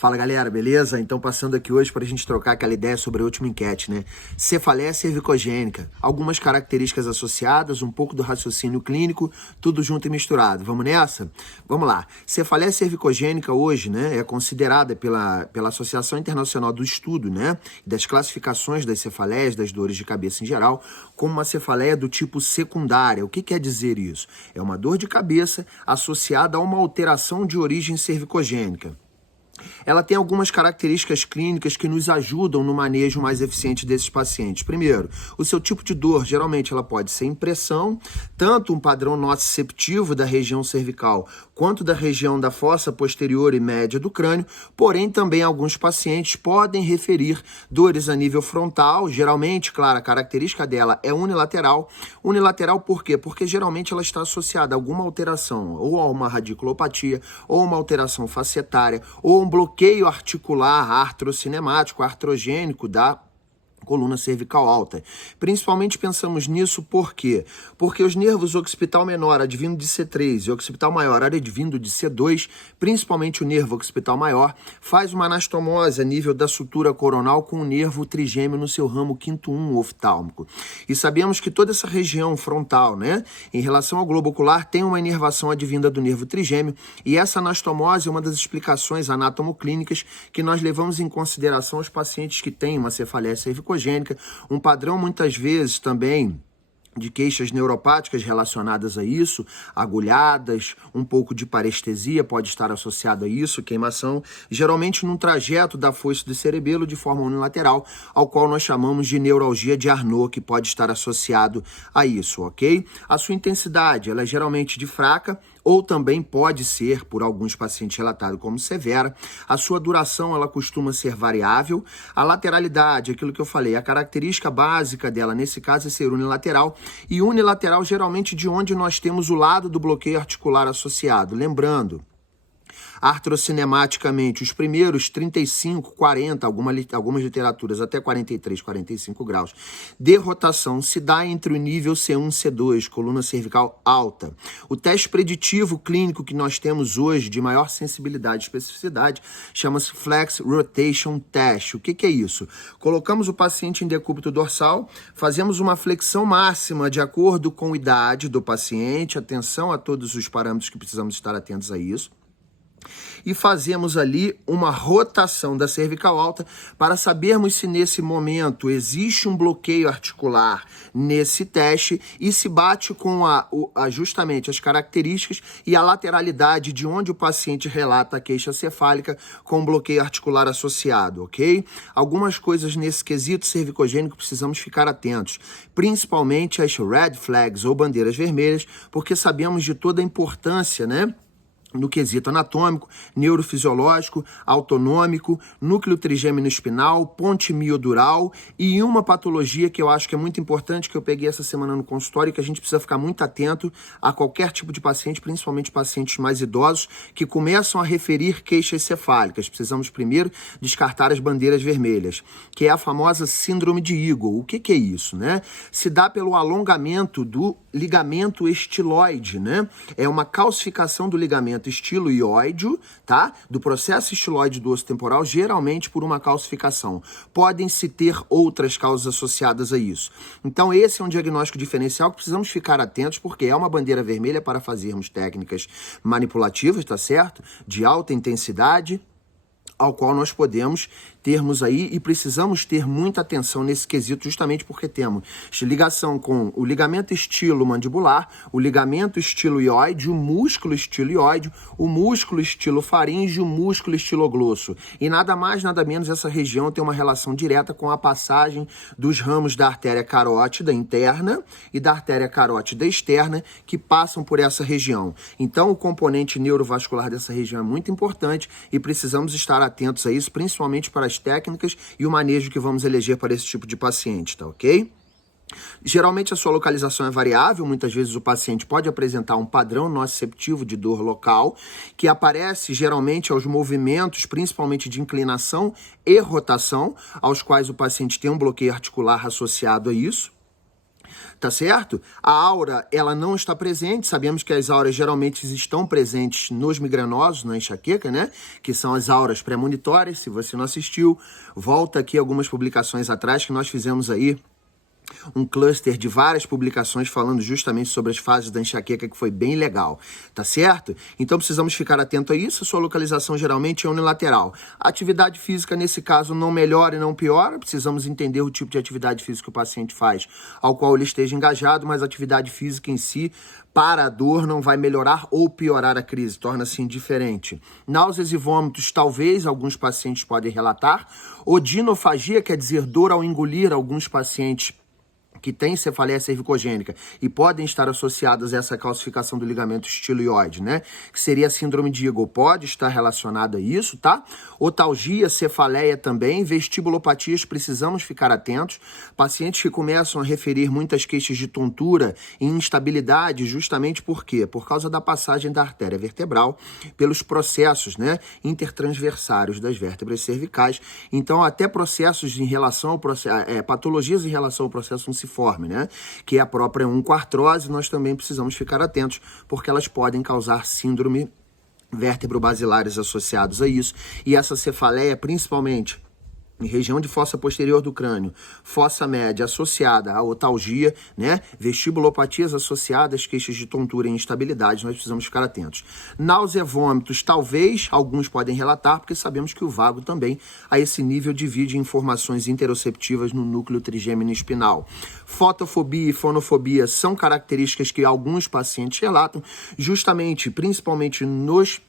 Fala galera, beleza? Então passando aqui hoje para a gente trocar aquela ideia sobre a última enquete, né? Cefaleia cervicogênica, algumas características associadas, um pouco do raciocínio clínico, tudo junto e misturado. Vamos nessa? Vamos lá. Cefaleia cervicogênica hoje, né, é considerada pela Associação Internacional do Estudo, né, das classificações das cefaleias, das dores de cabeça em geral, como uma cefaleia do tipo secundária. O que quer dizer isso? É uma dor de cabeça associada a uma alteração de origem cervicogênica. Ela tem algumas características clínicas que nos ajudam no manejo mais eficiente desses pacientes. Primeiro, o seu tipo de dor, geralmente ela pode ser impressão, tanto um padrão nociceptivo da região cervical, quanto da região da fossa posterior e média do crânio, porém também alguns pacientes podem referir dores a nível frontal, geralmente, claro, a característica dela é unilateral. Unilateral por quê? Porque geralmente ela está associada a alguma alteração, ou a uma radiculopatia, ou uma alteração facetária, ou um bloqueio articular artrocinemático, artrogênico da coluna cervical alta. Principalmente pensamos nisso por quê? Porque os nervos occipital menor advindo de C3 e occipital maior advindo de C2, principalmente o nervo occipital maior, faz uma anastomose a nível da sutura coronal com o nervo trigêmeo no seu ramo quinto 1 oftálmico. E sabemos que toda essa região frontal, né, em relação ao globo ocular, tem uma inervação advinda do nervo trigêmeo, e essa anastomose é uma das explicações anatomoclínicas que nós levamos em consideração aos pacientes que têm uma cefaleia cervicogênica. Um padrão muitas vezes também de queixas neuropáticas relacionadas a isso, agulhadas, um pouco de parestesia pode estar associado a isso, queimação, geralmente num trajeto da foice do cerebelo de forma unilateral, ao qual nós chamamos de neuralgia de Arnaud, que pode estar associado a isso, ok? A sua intensidade, ela é geralmente de fraca, ou também pode ser, por alguns pacientes, relatado como severa. A sua duração, ela costuma ser variável. A lateralidade, aquilo que eu falei, a característica básica dela, nesse caso, é ser unilateral. E unilateral, geralmente, de onde nós temos o lado do bloqueio articular associado. Lembrando, artrocinematicamente, os primeiros 35, 40, algumas literaturas até 43, 45 graus de rotação se dá entre o nível C1 e C2, coluna cervical alta. O teste preditivo clínico que nós temos hoje de maior sensibilidade e especificidade chama-se Flex Rotation Test. O que é isso? Colocamos o paciente em decúbito dorsal, fazemos uma flexão máxima de acordo com a idade do paciente, atenção a todos os parâmetros que precisamos estar atentos a isso, e fazemos ali uma rotação da cervical alta para sabermos se nesse momento existe um bloqueio articular nesse teste e se bate com justamente as características e a lateralidade de onde o paciente relata a queixa cefálica com bloqueio articular associado, ok? Algumas coisas nesse quesito cervicogênico precisamos ficar atentos, principalmente as red flags ou bandeiras vermelhas, porque sabemos de toda a importância, né, no quesito anatômico, neurofisiológico, autonômico, núcleo trigêmeo espinal, ponte miodural e uma patologia que eu acho que é muito importante, que eu peguei essa semana no consultório, que a gente precisa ficar muito atento a qualquer tipo de paciente, principalmente pacientes mais idosos, que começam a referir queixas cefálicas. Precisamos primeiro descartar as bandeiras vermelhas, que é a famosa síndrome de Eagle. O que é isso, né? Se dá pelo alongamento do ligamento estiloide, né? É uma calcificação do ligamento estiloióideo, tá? Do processo estiloide do osso temporal, geralmente por uma calcificação. Podem-se ter outras causas associadas a isso. Então, esse é um diagnóstico diferencial que precisamos ficar atentos, porque é uma bandeira vermelha para fazermos técnicas manipulativas, tá certo? De alta intensidade, ao qual nós podemos termos aí e precisamos ter muita atenção nesse quesito, justamente porque temos ligação com o ligamento estilomandibular, o ligamento estiloióide, o músculo estiloióide, o músculo estilofaríngeo, o músculo estiloglosso. E nada mais, nada menos, essa região tem uma relação direta com a passagem dos ramos da artéria carótida interna e da artéria carótida externa, que passam por essa região. Então, o componente neurovascular dessa região é muito importante e precisamos estar atentos a isso, principalmente para as técnicas e o manejo que vamos eleger para esse tipo de paciente, tá ok? Geralmente a sua localização é variável, muitas vezes o paciente pode apresentar um padrão nociceptivo de dor local, que aparece geralmente aos movimentos, principalmente de inclinação e rotação, aos quais o paciente tem um bloqueio articular associado a isso. tá certo? A aura, ela não está presente, sabemos que as auras geralmente estão presentes nos migranosos, na enxaqueca, né? Que são as auras premonitórias. Se você não assistiu, volta aqui algumas publicações atrás que nós fizemos aí um cluster de várias publicações falando justamente sobre as fases da enxaqueca, que foi bem legal, tá certo? Então precisamos ficar atento a isso. A sua localização geralmente é unilateral. A atividade física, nesse caso, não melhora e não piora. Precisamos entender o tipo de atividade física que o paciente faz, ao qual ele esteja engajado, mas a atividade física em si, para a dor, não vai melhorar ou piorar a crise, torna-se indiferente. Náuseas e vômitos, talvez alguns pacientes podem relatar. Odinofagia, quer dizer dor ao engolir, alguns pacientes que têm cefaleia cervicogênica e podem estar associadas a essa calcificação do ligamento estiloide, né? Que seria a síndrome de Eagle, pode estar relacionada a isso, tá? Otalgia, cefaleia também, vestibulopatias, precisamos ficar atentos. Pacientes que começam a referir muitas queixas de tontura e instabilidade, justamente por quê? Por causa da passagem da artéria vertebral pelos processos, né, intertransversários das vértebras cervicais. Então, até processos em relação ao processo, patologias em relação ao processo não se forme, né? Que é a própria oncoartrose, nós também precisamos ficar atentos, porque elas podem causar síndrome vértebro-basilares associados a isso. E essa cefaleia, principalmente em região de fossa posterior do crânio, fossa média associada à otalgia, né? Vestibulopatias associadas, queixas de tontura e instabilidade, nós precisamos ficar atentos. Náusea, vômitos, talvez alguns podem relatar, porque sabemos que o vago também, a esse nível, divide informações interoceptivas no núcleo trigêmino espinal. Fotofobia e fonofobia são características que alguns pacientes relatam, justamente, principalmente nos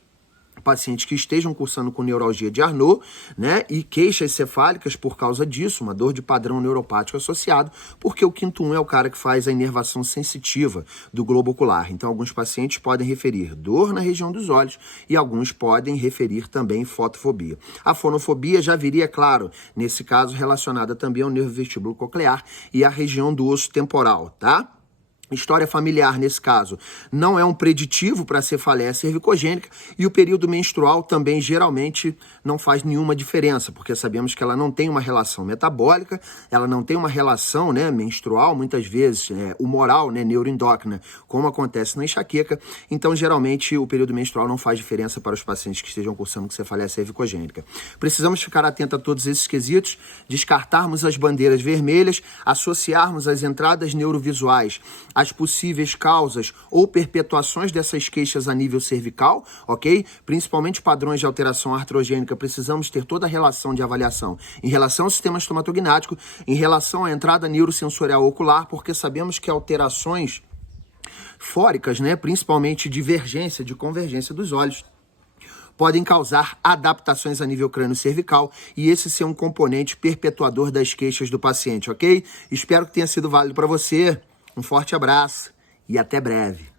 pacientes que estejam cursando com neuralgia de Arnaud, né, e queixas cefálicas por causa disso, uma dor de padrão neuropático associado, porque o quinto 1 é o cara que faz a inervação sensitiva do globo ocular. Então, alguns pacientes podem referir dor na região dos olhos e alguns podem referir também fotofobia. A fonofobia já viria, claro, nesse caso, relacionada também ao nervo vestíbulo coclear e à região do osso temporal, tá? História familiar, nesse caso, não é um preditivo para a cefaleia cervicogênica e o período menstrual também geralmente não faz nenhuma diferença, porque sabemos que ela não tem uma relação metabólica, ela não tem uma relação, né, menstrual, muitas vezes humoral, né, neuroendócrina, como acontece na enxaqueca. Então, geralmente, o período menstrual não faz diferença para os pacientes que estejam cursando com cefaleia cervicogênica. Precisamos ficar atentos a todos esses quesitos, descartarmos as bandeiras vermelhas, associarmos as entradas neurovisuais as possíveis causas ou perpetuações dessas queixas a nível cervical, ok? Principalmente padrões de alteração artrogênica, precisamos ter toda a relação de avaliação em relação ao sistema estomatognático, em relação à entrada neurosensorial ocular, porque sabemos que alterações fóricas, né, principalmente divergência, de convergência dos olhos, podem causar adaptações a nível crânio-cervical e esse ser um componente perpetuador das queixas do paciente, ok? Espero que tenha sido válido para você. Um forte abraço e até breve.